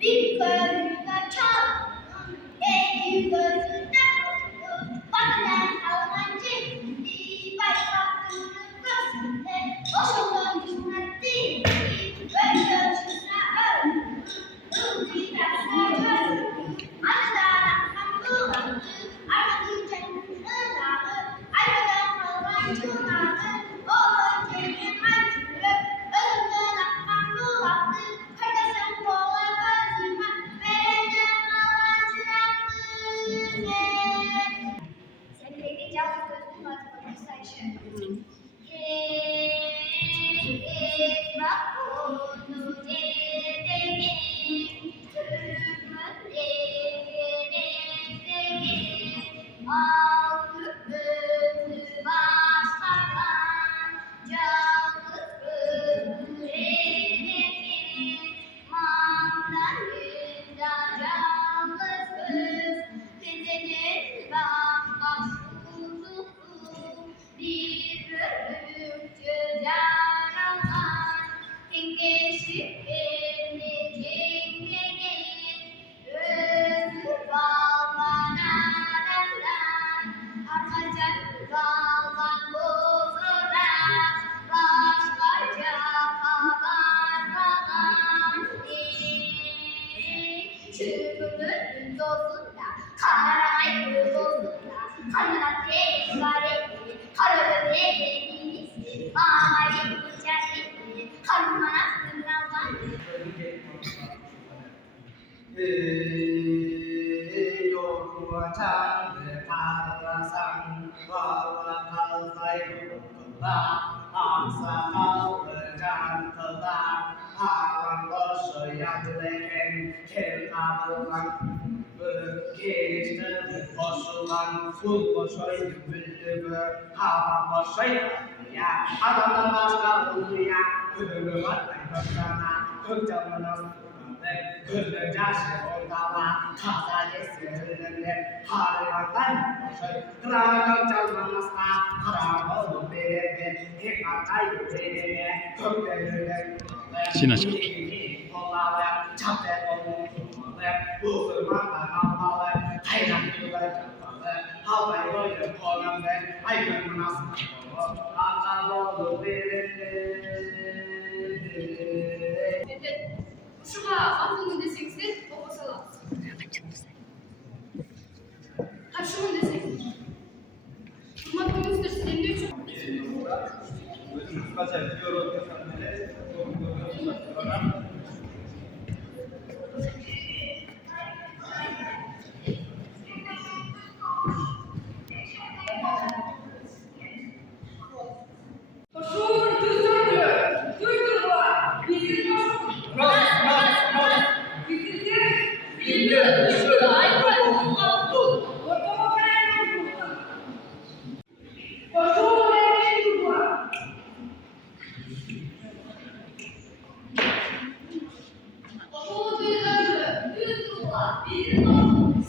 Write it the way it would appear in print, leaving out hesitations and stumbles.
Bir körükle çal, iki gözüne vurdu. Batıdan Almancı, bir başbaktı gözüne. Boşundan düşmetti, böyle çıksa öldü. Öldü dersler öldü, anıdan akşam dolandı. Arkadı cennetin dağı, arkadan Almancıları. Oğlum cennet acırıp, ölümden akşam dolandı. Kardeşim boğula gözüme, verenden Almancılar kızı. Sen peki caz gözünün matematik sayışı. Bak bunu dedege, Türkmen dedege, aldık gözü başkadan, canlık öldürege, mandalında canlık kız, bizinin bak kuzusu, bir bölükçü yaralan, tengeşip elini cengegen, özü balman adamdan, arkacan balman bozora, başkaca kabarmadan çırpınır dozunda, karayı dozunda, kanına tek var etli, kararı dediğinizi, mağayı içerdi, kanına sınırlan. Yorma çandı parlasan, valla kalsay bulutunda, aksa kaldı cantıda, havan boşu yadırken, kel kabılan, gelişti boşulan, kul boşoy güllübü, hava boşoy ya, adamdan başka oluya, ölümü var başkana, hükcanına gözler caşı ortala, kazalesi önünde, harikadan boşoy, kırakan çalmanasına, kırakan olup verirken, hep atayı verirken, köklerine, Sin açık. Kollalı, çapte olmalı, Buzurmanla kalmalı, hayranlıkla çapalı, havayı böyle kolandı, aygın nasıl olur, akal olur verirdi. Ушуга атыңды десеңиздер, окуй салабыз. Катышымын десеңиз. Урматтуу көңүлдөр, сиз эмне үчүн? Koşun, duydurlar. Bizim koşun. Bizim